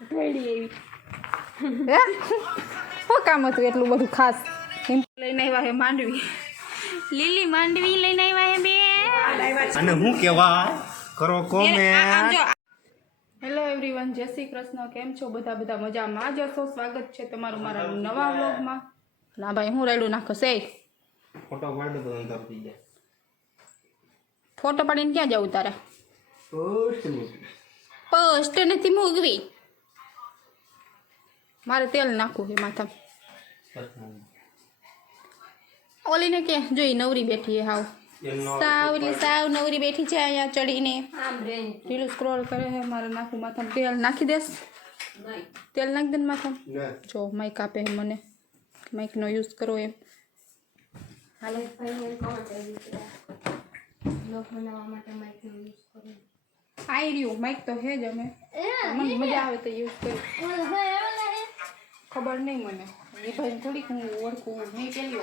ઢોળી એવી હે શું કામ હતું એટલું બધું ખાસ લઈને આવ્યા હે માંડવી લીલી માંડવી લઈને આવ્યા હે બે અને હું કેવા કરો કોમેન્ટ. હેલો એવરીવન, જય શ્રી કૃષ્ણ. કેમ છો બધા મજામાં જ હશો. સ્વાગત છે તમારું મારા નવા વ્લોગમાં. ના ભાઈ હું રેડું નાખો છે ફોટો પાડી દો અંદર થઈ જાય. ફોટો પાડીને ક્યાં જવું તારે? પોસ્ટ નથી મૂકવી. મારે તેલ નાખવું છે માથા. ઓલીને કે જોઈ નવરી બેઠી હે હાવ સાવ નવરી બેઠી છે અહીંયા ચડીને રીલ સ્ક્રોલ કરે છે. મારે નાખું માથામાં તેલ નાખી દેસ. તેલ નાખી દે ને માથામાં. જો માઇક આપે છે મને, માઇકનો યુઝ કરો એમ. હાલો આઈ રહ્યું માઇક તો હે જ. અમે મને મજા આવે તો યુઝ કરી. ખબર નહીં મને એ ભાઈ થોડીક હું ઓળખું નહીં. પેલી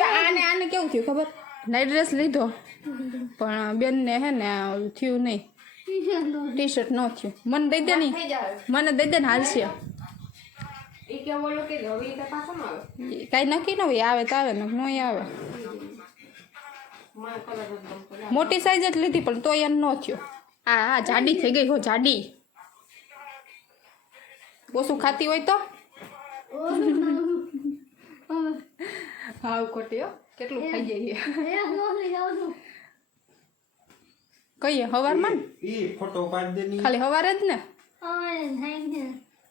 વાર આને કેવું થયું ખબર? નાઇટ ડ્રેસ લીધો પણ બેનને હે ને થયું નહીં, ટી શર્ટ ન થયું. મને દઈ દે નહીં, મને દઈ દે ને હાલશે. કાંઈ નક્કી ન હોય, આવે તો આવે ને નહીં આવે. મોટી સાઈઝ જ લીધી પણ તોય એમ ન થયો. હા જાડી થઈ ગઈ હો, જાડી. ઓછું ખાતી હોય તો હાવ ખોટી હો. કેટલું ખાઈ જઈએ કહીએ હવારમાં ઈ ફોટો પાડી દે. ખાલી હવારે જ ને.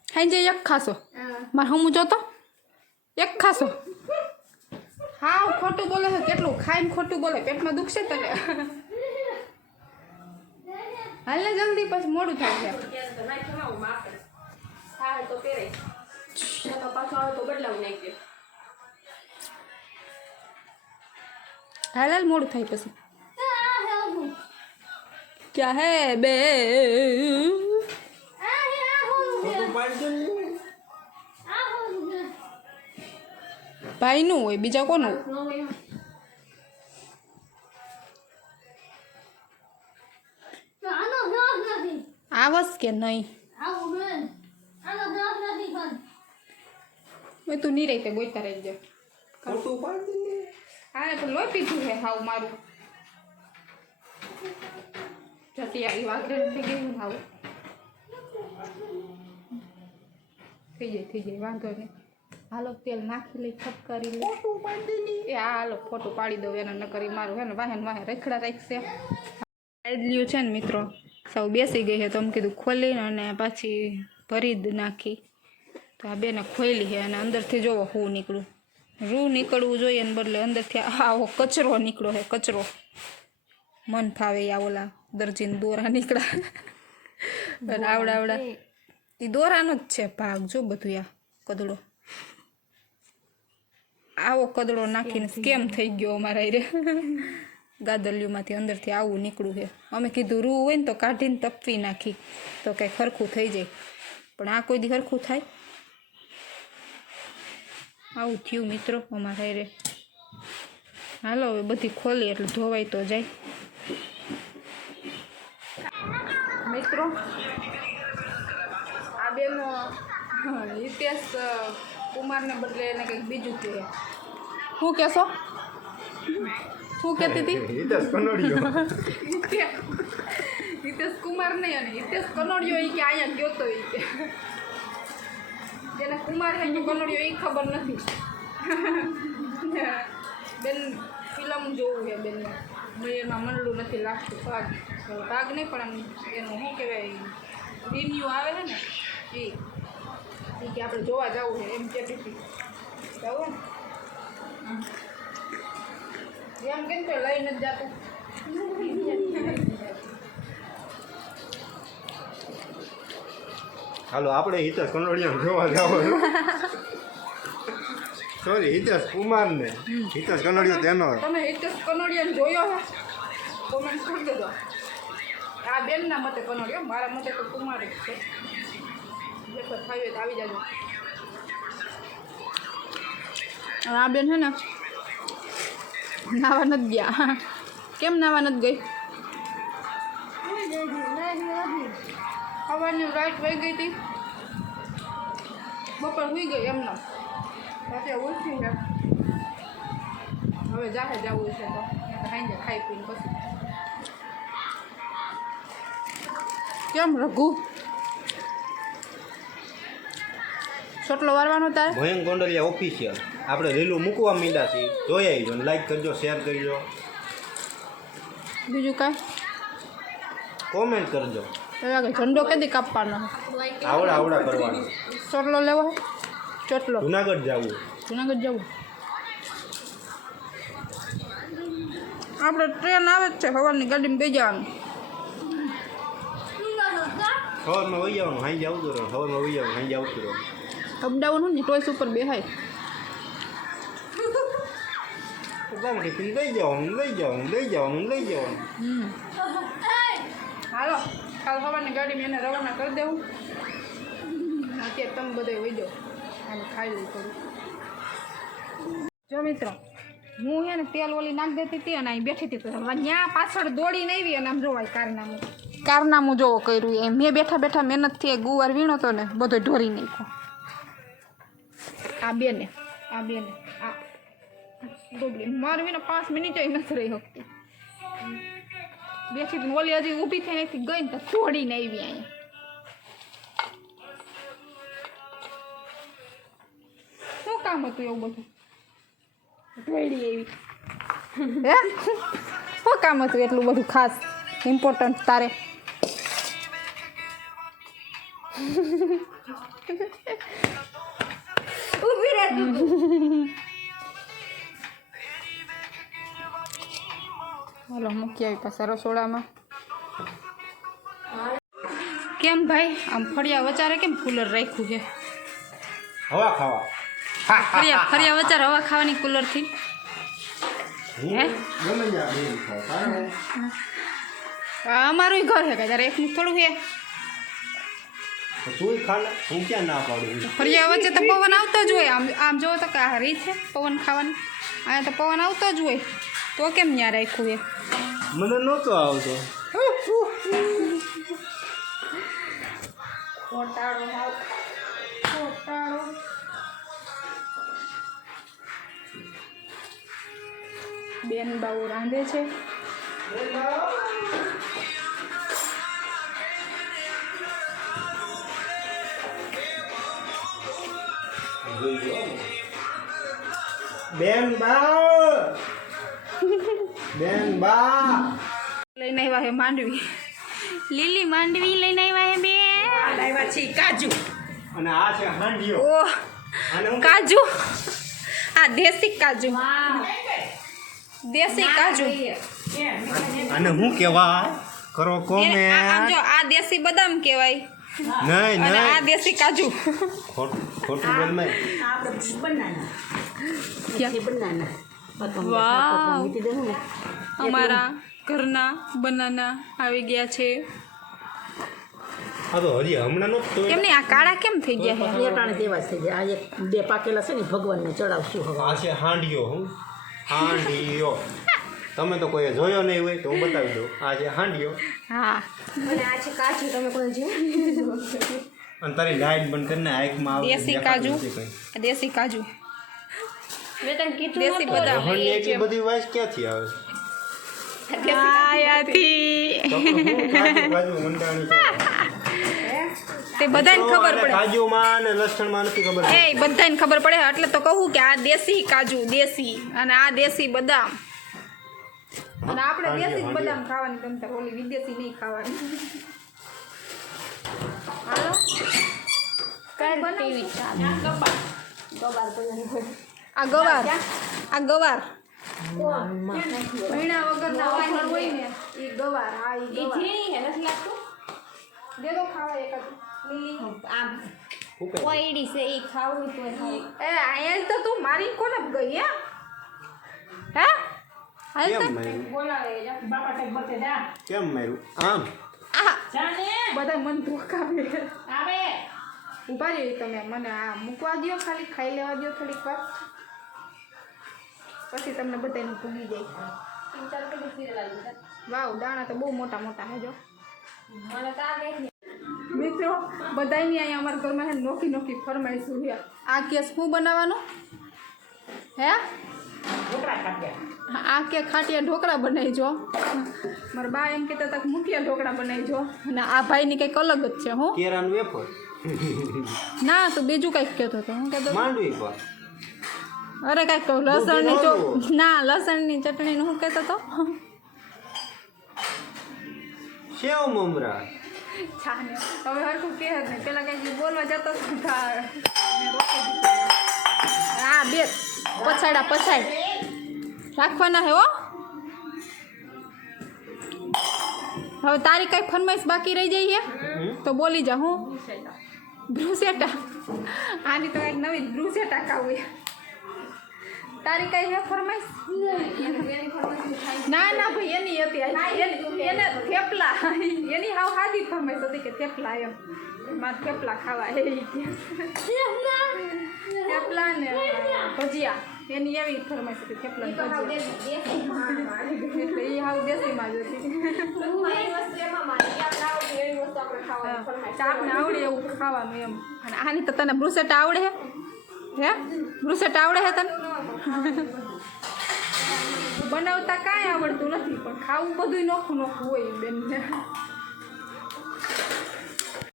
ખાઈ જાય એક ખાસો. મારે હમું જોતો એક ખાસો. હાવ ખોટું બોલે છે. કેટલું ખાઈને ખોટું બોલે. પેટમાં દુખશે તને. હાલ ને જલ્દી, પછી મોડું થાય છે. હાલ મોડું થાય પછી. ક્યાં હે બે ફોટો પાડી દે. ભાઈ નું હોય, બીજા કોનું? આવસ કે નહીં? મેં તું નહીં રહી તે ગોઈતા રહી જાય. ફોટો પાડી દે. હા પણ લોહી પીધું છે હાવ મારું. જતી આવી વાઘરણ થઈ ગઈ હાવ. થઈ જાય વાંધો નહીં. હાલો તેલ નાખી લઈ, ખપકારી લઈ. ફોટો પાડી દે. એ હાલો ફોટો પાડી દઉં એને. ન કરી મારું હે ને વાહે રખડા રાખશે. આડલ્યું છે ને મિત્રો સૌ બેસી ગઈ છે તો એમ કીધું ખોલીને અને પાછી ભરી જ નાખી. તો આ બેને ખોલી છે અને અંદરથી જોવો હું નીકળું. રૂ નીકળવું જોઈએ ને બદલે અંદરથી આવો કચરો નીકળો છે. કચરો મન ફાવે આ ઓલા દરજીને દોરા નીકળ્યા આવડા એ દોરાનો જ છે ભાગ. જો બધું આ કદડો, આવો કદડો નાખીને કેમ થઈ ગયો અમારા રે ગાદલિયુંમાંથી અંદરથી આવું નીકળું છે. અમે કીધું રૂ હોય ને તો કાઢીને તપવી નાખી તો કંઈ ખરખું થઈ જાય, પણ આ કોઈ દી ખરખું થાય? આવું થયું મિત્રો અમારા રે. હાલો હવે બધી ખોલી એટલે ધોવાય તો જાય. મિત્રો આ બેનો હિતેશ કુમારને બદલે એને કંઈક બીજું કહે. શું કહેશો? શું કહેતી હતી? હિતેશ કનોડિયો. હિતેશ કુમાર નહીં, અને હિતેશ કનોડિયો એ કે અહીંયા ગયો તો એ કે જેને કુમાર છે કે કનોડિયો એ ખબર નથી. બેન ફિલ્મ જોવું છે બેનને. એમાં મનલું નથી લાગતું. ભાગ નહીં પણ એનું શું કહેવાય રિન્યુ આવે છે ને એ કે આપણે જોવા જવું છે એમ કહેતી હતી. જવું ને એમ કેમ તો લઈ નથી જતું. હાલો આપણે હિતેશ કનોડિયાને જોવા જવાનું. સોરી હિતેશ કુમાર ને હિતેશ કનોડિયો તેનો. તમે હિતેશ કનોડિયાને જોયો છે? કોમેન્ટ કરી દેજો. આ બેનના મતે કનોડિયો, મારા મતે તો કુમાર જ છે. જે તો થાય તો આવી જાજો. આ બેન છે ને નાવા નથી ગયા. કેમ નાવા નથી ગઈ? સવારની લાઈટ વહી ગઈ હતી, બપોર સુઈ ગઈ એમને. રાતે ઉઠી છે, હવે જાહે જવું છે તો સાંજે ખાઈ પીને પછી. કેમ રઘુ ચોટલો વારવાનો તારે? ભયંક ગોંડલિયા ઓફિશિયલ આપણે રીલું મૂકવા માંડ્યા છીએ, જોઈ આવજો, લાઈક કરજો, શેર કરજો, બીજું કાંઈ કોમેન્ટ કરજો. લાગે ઝંડો કેદી કાપવાનો? આવડા કરવાનો. ચોટલો લેવો હે? ચોટલો જુનાગઢ જવું. જુનાગઢ જવું. આપણે ટ્રેન આવે જ છે, સવારની ગાડીમાં બેસી જવાનું. સવારમાં વહી જવાનું, હાઈ આવતું રહો, સવારમાં વહી જવાનું, હાઈ આવતું રહો. અપડાઉન હોય ને ટોયસ ઉપર બેહાય. લઈ જવાનું. હાલો કાલ સવારની ગાડીમાં એને રવાના કરી દેવું. અત્યારે તમે બધે વહી જાઓ, આને ખાઈ લઈ થોડું. જો મિત્રો, હું છે ને તેલ ઓલી નાખી દેતી હતી અને અહીં બેઠી હતી, ત્યાં પાછળ દોડીને આવી અને આમ જોવાય કારનામું જોવો કર્યું એમ. મેં બેઠા બેઠા મહેનતથી ગુવાર વીણો હતો ને બધો ઢોરી નાખ્યો. આ બેને આ ડોબલી મારવી ને 5 મિનિટ નથી રહી શકતી. બેઠી હતી ઓલી હજી ઊભી થઈને ગઈ ને તો દોડીને આવી અહીંયા. શું કામ હતું એવું બધું? દોડી આવી. હે શું કામ હતું એટલું બધું ખાસ ઇમ્પોર્ટન્ટ તારે? ઊભી રહે તું. હાલો મૂકી આવી પાછા રસોડામાં. કેમ ભાઈ આમ ફળિયા વચારે કેમ કુલર રાખ્યું છે? હવા ખાવા. ફળિયા વચારે હવા ખાવાની કુલરથી. અમારું ઘર છે કે તારે એકનું થોડું છે. હું ક્યાં ના પાડું? ફળિયા વચ્ચે તો પવન આવતો જ હોય. આમ જોવો તો કે આ રીત છે પવન ખાવાની. અહીંયા તો પવન આવતો જ હોય, તો કેમ ત્યાં રાખ્યું એ? મને નહોતો આવતો. ખોટાડો. બેન બાઉ રાંધે છે. બેન બા લઈને આવ્યા હે માંડવી, લીલી માંડવી લઈને આવ્યા હે બેન. લાવ્યા છે કાજુ અને આ છે હાંડિયો. ઓહ કાજુ, આ દેશી કાજુ. દેશી કાજુ. અને હું કેવા કરો આમ કોમેન્ટ. જો આ દેશી બદામ કહેવાય નહીં અને આ દેશી કાજુ. ખોટું બોલમાં. આપણે બનાના ક્યાં? બનાના વાવ, અમારા ઘરના બનાના આવી ગયા છે. આ તો હજી હમણાં નહોતો. કેમ નહીં આ કાળા કેમ થઈ ગયા છે? ટાણે દેવા છે આ એક બે પાકેલા છે ને ભગવાનને ચડાવશું હવે. આ છે હાંડિયો. હાંડિયો તમે તો કોઈ જોયો નહીં હોય તો હું બતાવી દઉં. આ છે હાંડિયો હા, અને આ છે કાજુ. તમે કોઈ જોયું? અને તારી લાઈટ બંધ કરીને આંખમાં આવે. દેશી કાજુ. દેશી કાજુ, મેં તને કીધું દેશી નહોતું. બદામ. હણની એટલી બધી વાઇસ ક્યાંથી આવે? આયાથી કાજુ મંડાણી છે. તે બધાને ખબર પડે. કાજુમાં અને લસણમાં નથી ખબર. એ બધાને ખબર પડે એટલે તો કહું કે આ દેશી કાજુ દેશી અને આ દેશી બદામ. અને આપણે દેશી જ બદામ ખાવાની ગમતા, ઓલી વિદેશી નહીં ખાવાની. હાલો કઈ ટીવી ચાલે? આ ગવાર, આ ગવાર મહિના વગરના વાહણ હોય ને એ ગવાર. હા એ ગવાર દે દો ખાવા એક લીલી. ઓયડી છે એ ખાવું તો એ અહીંયા તો તું મારી કોને ગઈ હે? હે હાલ તો કેમ માર્યું? બોલાવે બાપા ટેક બતે જા કેમ માર્યું? આમ આ જાને બધા મન ધોકાવે. આવે ઉભા રહ્યો તમે, મને આ મૂકવા દો, ખાલી ખાઈ લેવા દો થોડીક વાર, પછી તમને બધાને ભૂગી જાય. વાવ દાણા તો બહુ મોટા મોટા હે જો. મને તો આવે બે બધાયની અહીંયા અમારા ઘરમાં હે નોખી નોખી ફરમાઈશું છે. આ કેસ શું બનાવવાનું હે? ઢોકળા ખાધ્યા. આ કે ખાટિયા ઢોકળા બનાવીજો. મારા બા એમ કહેતા હતા કે મુઠિયા ઢોકળા બનાવીજો. અને આ ભાઈની કંઈક અલગ જ છે હું કેરાનું વેફર ના તો બીજું કંઈક કહેતો હતો. હું કહેતો હતો, માંડવી પર અરે કાંઈક કહું લસણની ના લસણની ચટણીનું હું કહેતો હતો સેવ મમરા છાને હવે હરખું કહે જ નહીં. પેલા કંઈક બોલવા જતો હતો. હા બે પછાડ રાખવાના હે હો. હવે તારી કઈ ફરમાઈશ બાકી રહી જાય છે તો બોલી જા. હું બ્રુસેટા આની તો કંઈક નવી બ્રુસેટા ખાવું. તારી કઈ હે ફરમાઈશ? ના ના ભાઈ એની હતી એને થેપલા એની હાવ સાદી ફરમાઈશ હતી કે થેપલા એમ મારે થેપલા ખાવા એ થેપલા ને ભજીયા એની એવી ફરમાઈશ હતી થેપલા ને ભજીયા એટલે એ હાવ દેશીમાં જ હતી. ચાપને આવડે એવું ખાવાનું એમ. અને આની તો તને બ્રુસેટા આવડે હે? બ્રુસેટા આવડે હે તને? બનાવતા કાંઈ આવડતું નથી પણ ખાવું બધું નોખું નોખું હોય બેન.